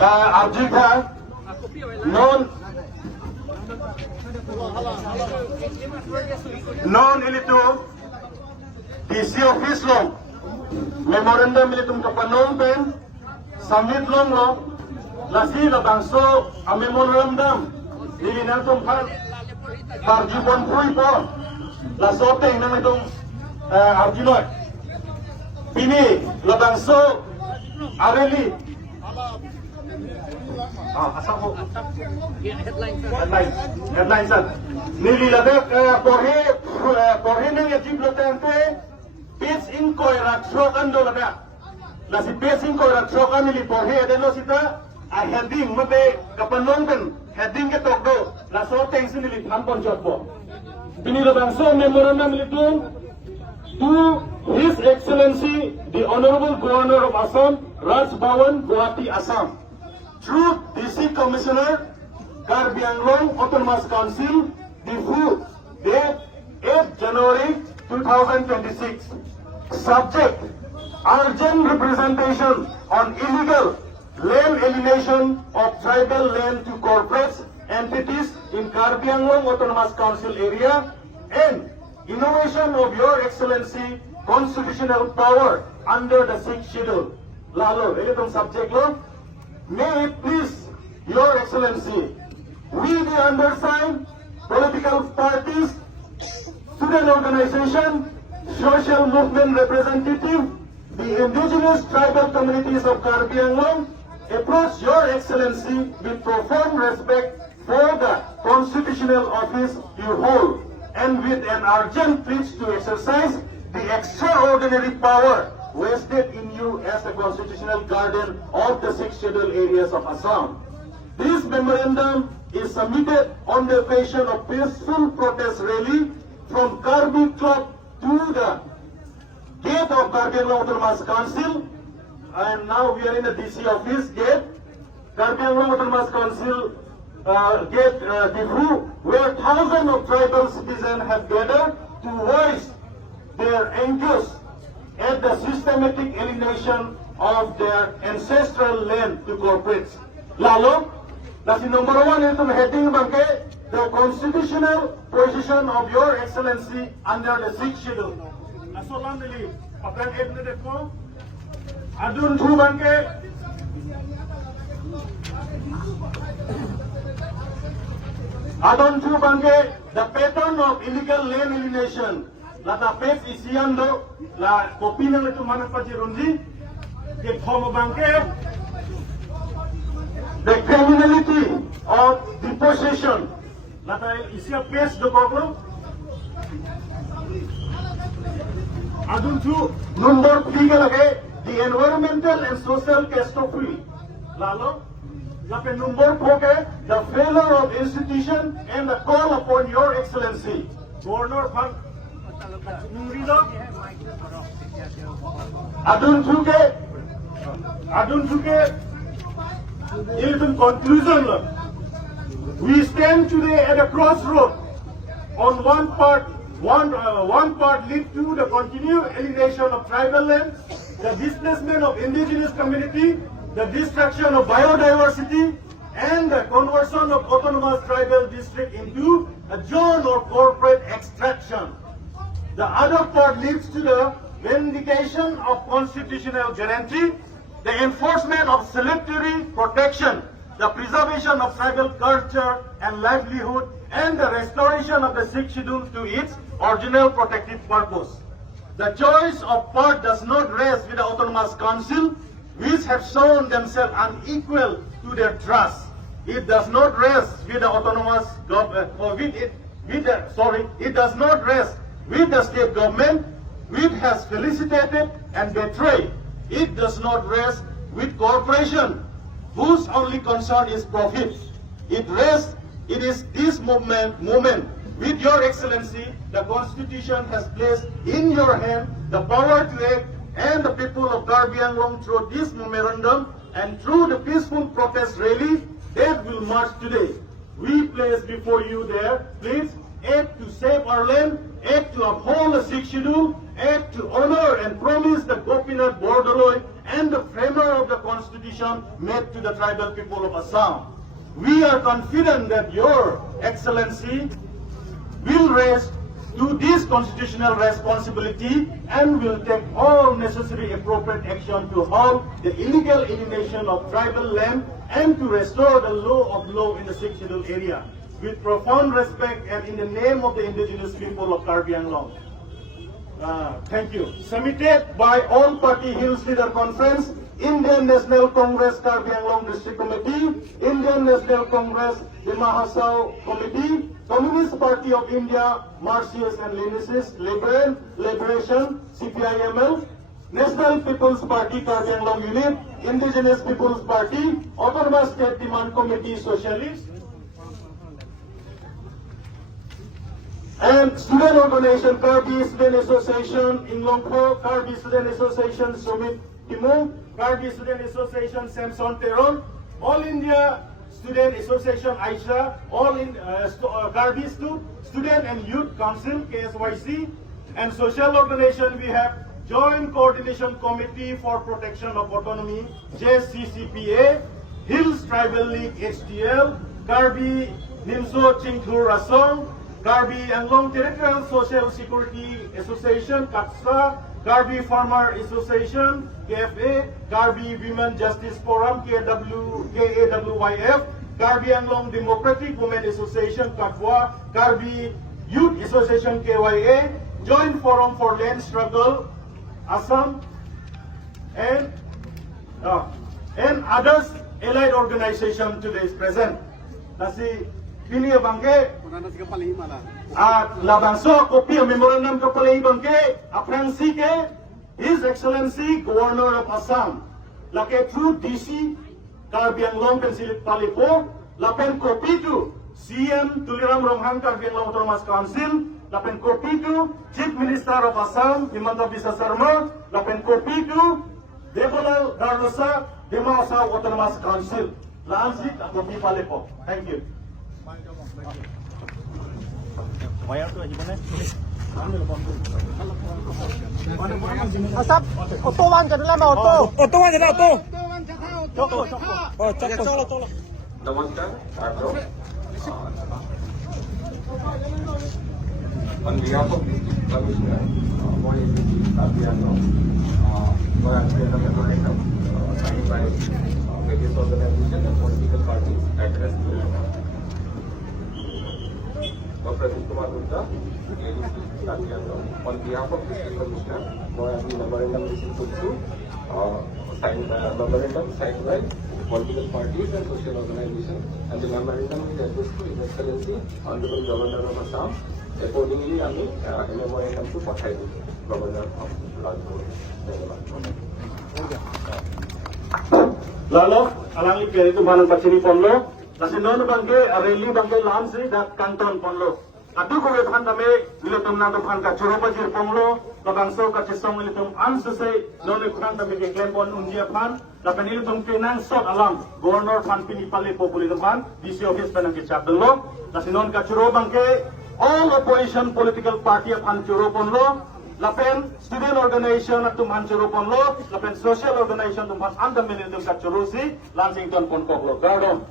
object है non ilito DC office long memorandum ilitum kapanong pen submit long lo lasi la bangso a memorandum dilinan tum par parjubon pui po la soteng nang itong arjilot pini la bangso areli asal po headline sir nililabek porhe nang yajib lotente page in koi rakshokan do labek lasi page in koi rakshokan nili porhe adeno sita a heading mate kapanong ben heading ke tokdo la soteng sinili thampon jotpo pini la bangso memorandum litum to His Excellency the Honorable Governor of Assam, Raj Bhawan, Guwahati, Assam. Through DC Commissioner, Karbi Autonomous Council, the date 8 January 2026. Subject, urgent representation on illegal land alienation of tribal land to corporate entities in Karbi Autonomous Council area and innovation of Your Excellency constitutional power under the 6th schedule. Lalo, itong subject lo. May it please Your Excellency, we the undersigned, political parties, student organization, social movement representative, the indigenous tribal communities of Karbi Anglong, approach Your Excellency with profound respect for the constitutional office you hold, and with an urgent plea to exercise the extraordinary power vested in you as the constitutional guardian of the 6 scheduled areas of Assam. This memorandum is submitted on the occasion of peaceful protest rally from Karbi Club to the gate of Karbi Autonomous Council, and now we are in the DC office gate, Karbi Autonomous Council gate Difu, where thousands of tribal citizens have gathered to voice their angers at the systematic alienation of their ancestral land to corporates. Lalo, nasi number 1 itong heading bangke, the constitutional position of Your Excellency under the 6th schedule. Naso lang nili, apang ednet ko, adun thu bangke, Adon two bangke, the pattern of illegal land alienation. La tapes isiando la kopina na tumana pajirundi. The form bangke, the criminality of deportation. La ta isia pes do koklo. Adon two number 3 lage the environmental and social catastrophe. Lalo. Number 4, the failure of institution and the call upon Your Excellency. Governor Phang Adun Thuke, in conclusion, we stand today at a crossroad. On one part lead to the continued alienation of tribal land, the displacement of indigenous community, the destruction of biodiversity, and the conversion of autonomous tribal district into a zone or corporate extraction. The other part leads to the vindication of constitutional guarantee, the enforcement of salutary protection, the preservation of tribal culture and livelihood, and the restoration of the 6th schedule to its original protective purpose. The choice of part does not rest with the Autonomous Council, which have shown themselves unequal to their trust. It does not rest with the autonomous government, it does not rest with the state government, which has felicitated and betrayed. It does not rest with corporation, whose only concern is profit. It is this moment, with Your Excellency, the Constitution has placed in your hand the power to act, and the people of Karbi Anglong through this memorandum and through the peaceful protest rally that will march today. We place before you there, please act to save our land, act to uphold the 6th schedule, act to honor and promise the Gopinath Bordoloi and the framer of the constitution made to the tribal people of Assam. We are confident that Your Excellency will rise to this constitutional responsibility and will take all necessary appropriate action to halt the illegal alienation of tribal land and to restore the law of law in the 6th scheduled area with profound respect and in the name of the indigenous people of Karbi Anglong. Thank you. Submitted by All Party Hills Leader Conference, Indian National Congress Karbi Anglong District Committee, Indian National Congress Dima Hasao Committee, Communist Party of India, Marxists and Leninists, Liberation, CPIML, National People's Party Karbi Anglong Unit, Indigenous People's Party, Autonomous State Demand Committee Socialists, and Student Organization Karbi Student Association Inglongpo, Karbi Student Association Sumit Timung, Karbi Student Association Samson Teron, All India Student Association Aisha, All in Karbi Student and Youth Council KSYC, and social organization we have Joint Coordination Committee for Protection of Autonomy JCCPA, Hills Tribal League HTL, Karbi Nimso Chingklur Asong, Karbi Anglong Territorial Social Security Association KATSA, Karbi Farmer Association KFA, Karbi Women Justice Forum KAWYF, Karbi Anglong Democratic Women Association KATWA, Karbi Youth Association KYA, Joint Forum for Land Struggle Assam, and others allied organization today is present. Nasi Pili Bangke at Labangso kopi memorandum kapalay bangke aprang sike His Excellency Governor of Assam lake through DC Karbi Anglong Pensilit Palipo lapen kopi to CM Tuliram Ronghang Karbi Anglong Autonomous Council lapen kopi to Chief Minister of Assam Himanta Bisa Sarma lapen kopi to Debolal Darlosa Demasa Autonomous Council lansik kopi Palipo. Thank you. Asap, otowan ka nila mo oto. Otowan nila oto. Choko. Oh, choko. Namaskar, on behalf of the Commissioner, Karbi Anglong, for the memorandum signed by various organizations and political parties addressed to Pradeep Kumar Gupta, Karbi Anglong. On behalf of the Commissioner, the memorandum is put through, signed by political parties and social organizations, and the memorandum is addressed to His Excellency Honorable Governor of Assam. Accordingly, I mean, a memorandum to Pathai, Governor of Rajpur. Lalu, alangi kiri itu mana pacini ponlo, nasi non bangke, rally bangke lansi dak kanton ponlo. Adu ko beban kami litum na tuhan kacuro pacir ponlo, kabangso kacisong litum ansesai non ikuran kami ke klempon undia pan, lapan litum kenang sot alam, Governor pan pinipali populi tuhan, DC office penang kecap dulu, nasi non kacuro bangke, all opposition political party of Hancuro ponlo, lapen student organization at Hancuro ponlo, lapen social organization tum Hans Andam Militum Kacurusi, Lansington pon koklo. Gardon.